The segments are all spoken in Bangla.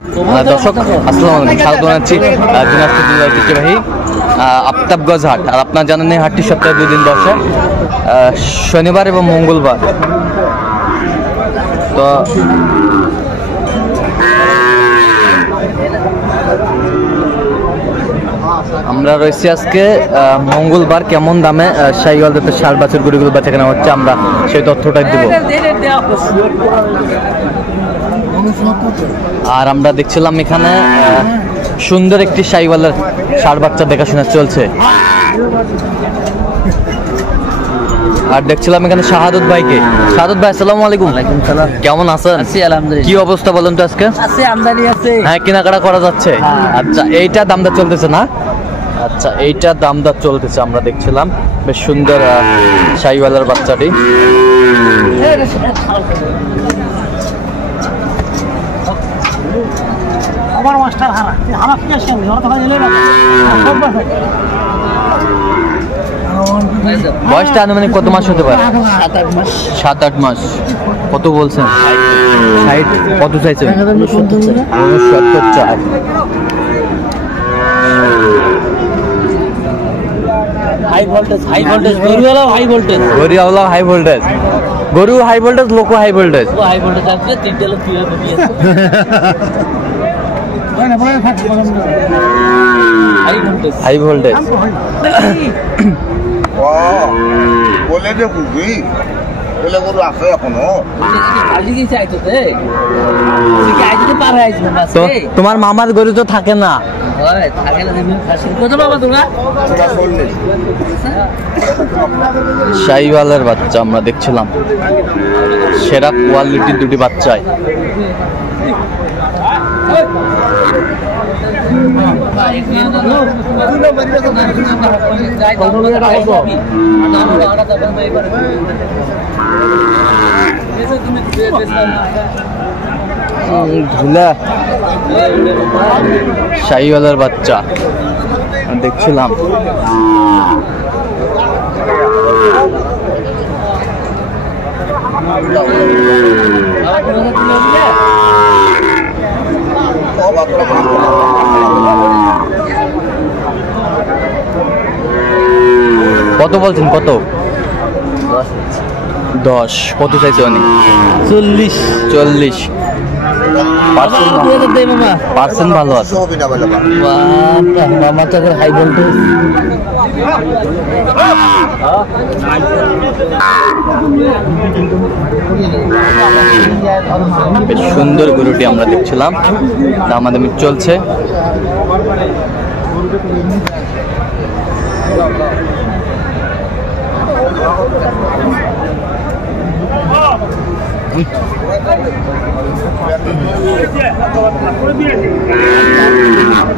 দর্শক আসসালামু আলাইকুম, স্বাগত জানাচ্ছি দিনাজপুর জেলার ঐতিহ্যবাহী আফতাবগঞ্জ হাট। আর আপনারা জানেন এই হাটটি সপ্তাহে 2 দিন বসে, শনিবার এবং মঙ্গলবার। তো আমরা রয়েছি আজকে মঙ্গলবার। কেমন দামে শাহিওয়াল জাতের ষাঁড় বাছুর গরুগুলো বেচা কেনা হচ্ছে আমরা সেই তথ্যটাই দেব। আর আমরা দেখছিলাম এখানে সুন্দর একটি শাহিওয়ালের ষাঁড় বাচ্চা দেখাশোনা চলছে। আর দেখছিলাম এখানে শাহাদত ভাইকে। শাহাদত ভাই আসসালামু আলাইকুম। ওয়ালাইকুম সালাম। কেমন আছেন? আছি আলহামদুলিল্লাহ। কি অবস্থা বলেন তো আজকে? আছে আমদানি আছে। হ্যাঁ, কেনাকাটা করা যাচ্ছে। আচ্ছা, এইটা দামটা চলতেছে না? আচ্ছা, এইটা দামটা চলতেছে। আমরা দেখছিলাম বেশ সুন্দর শাহিওয়ালের বাচ্চাটি। আমার মাস্টার হারা হারা কি আসে ওরা তো খাইলে না সব বাসে। বয়সটা আনুমানিক কত মাস হতে পারে? 7-8 মাস। 7-8 মাস। কত বলছেন? 60। কত চাইছেন? 70 চাই। হাই ভোল্টেজ গরুওয়ালা হাই ভোল্টেজ। গরুওয়ালা হাই ভোল্টেজ। গরু হাই ভোল্টেজ, লোকো হাই ভোল্টেজ। ও হাই ভোল্টেজ আছে, তিনটে লোক কিভাবে দিয়েছে। High voltage. বলে যে বুঝবি বলে গরু আছে এখনো। তো তোমার মামার গরু তো থাকে না? শাহিওয়ালের বাচ্চা আমরা দেখছিলাম, সেরা কোয়ালিটির দুটি বাচ্চায়। ধুলা শাহিওয়ালের বাচ্চা দেখছিলাম। কত বলছেন? কত? 10। কত চাইছে উনি? 40। পার্সেন্ট ভালো আছে। মামা তো হাই ভোল্টেজ। বেশ সুন্দর গরুটি আমরা দেখছিলাম, দামাদামি চলছে।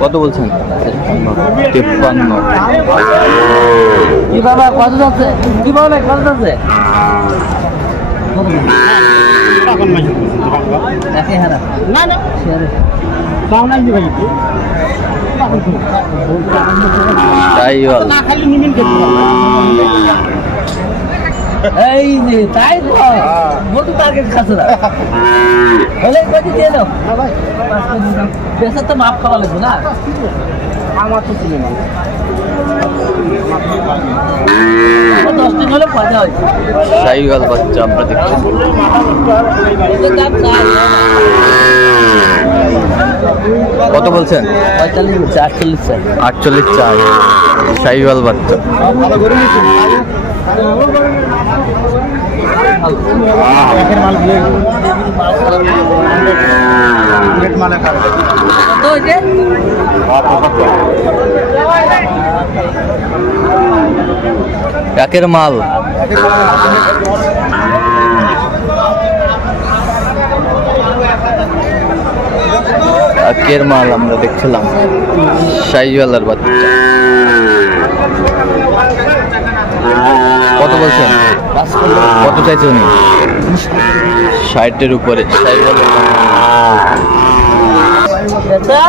কত বলছেন? 53। কি বাবা কত যাচ্ছে? কি বলে কত যাচ্ছে? এই যে তাই তো বলতো টার্গেট খাচ্ছে না হলে কত দিয়ে দাও পেশা তো মাপ খাওয়া লাগবে না। আমার তো তুলে না 10 দিন হলে পয়সা হয়। শাহিওয়াল বাচ্চা আমরা দেখছি। কত বলছেন? 48 চাই। শাহিওয়াল বাচ্চা। একের মাল। একের মাল আমরা দেখছিলাম, শাহিওয়ালের বাচ্চা। কত বলছেন? কত চাইছে উনি? 60-এর উপরে। শাহিওয়াল বেচা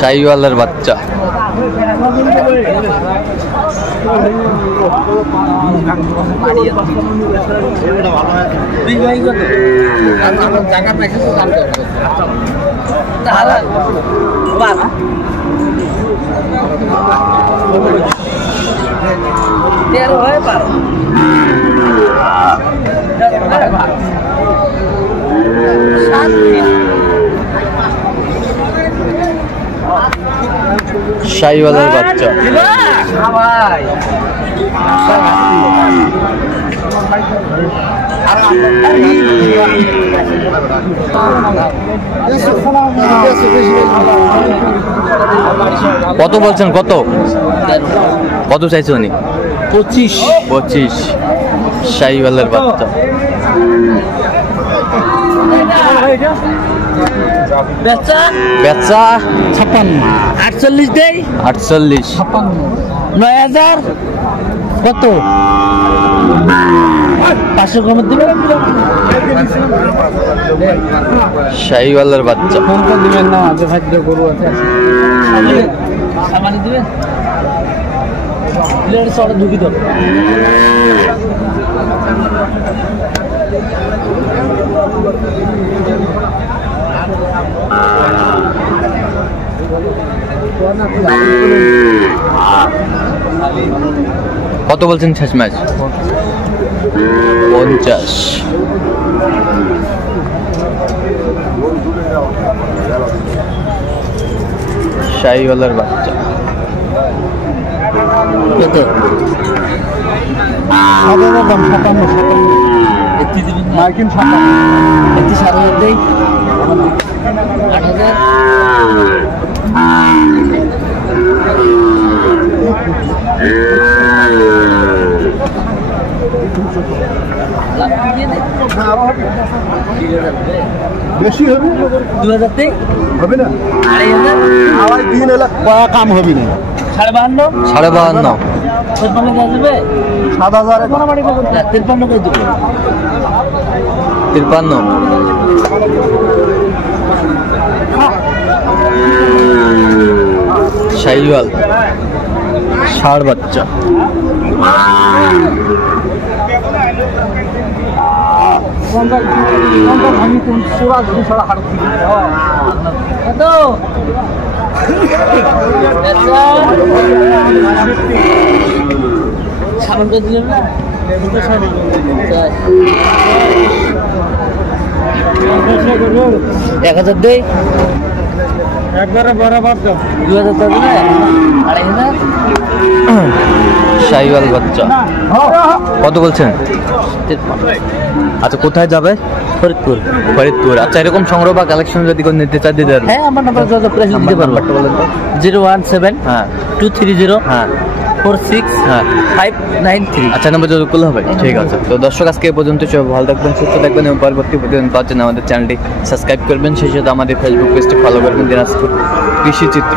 শাহিওয়ালের বাচ্চা। শাহিওয়ালের বাচ্চা। কত বলছেন? কত কত চাইছে উনি? 25। শাহিওয়ালের বাচ্চা। বেচা বেচা 56 48 দেই 48। 9000 কত 500 কমে দিবেন শাহিওয়ালের বাচ্চা। ফোন করে দিবেন না যে ভাই গরু আছে সামানি দিবেন প্লেয়ার সরে ঢুকি দাও কত বলছেন শেষ ম্যাচ? 50। শাহিওয়ালের বাচ্চা। কত দাম 57 এটি দিবেন মার্কিন 57 এটি 7000 দেই 8000 বেশি হবে 2000 দেই হবে না 2500 আড়াই 3 লাখ কয়া কাম হবে না 52 52। 53 দেওয়া যাবে 7000 53 করে দেবো 53। শাহিওয়াল ষাঁড় বাচ্চা। আমি কোন সোরা দুশো হাড় কত সামান করে দিলেন না 1000 দেই একবারে বরাবর তো 2000 দেবে না 2500 শাহিওয়াল বাচ্চা। কত বলছেন? আচ্ছা, কোথায় যাবে? ফরিদপুর। ফরিদপুর। আচ্ছা, এরকম সংগ্রহ বা কালেকশন যদি কোনো নিতে চাই দিতে পারবেন? হ্যাঁ, আমার নাম্বার যোগাযোগ করে দিতে পারবো। 017 হ্যাঁ 230 হ্যাঁ 46 হ্যাঁ 593। আচ্ছা, নাম্বার যোগাযোগ করলে হবে। ঠিক আছে। তো দর্শক, আজকে এ পর্যন্ত সবাই ভালো থাকবেন, সুস্থ থাকবেন এবং পরবর্তী প্রতিদিন পাওয়ার জন্য আমাদের চ্যানেলটি সাবস্ক্রাইব করবেন। সেই সাথে আমাদের ফেসবুক পেজটি ফলো করবেন, দিনাজপুর কৃষি চিত্র।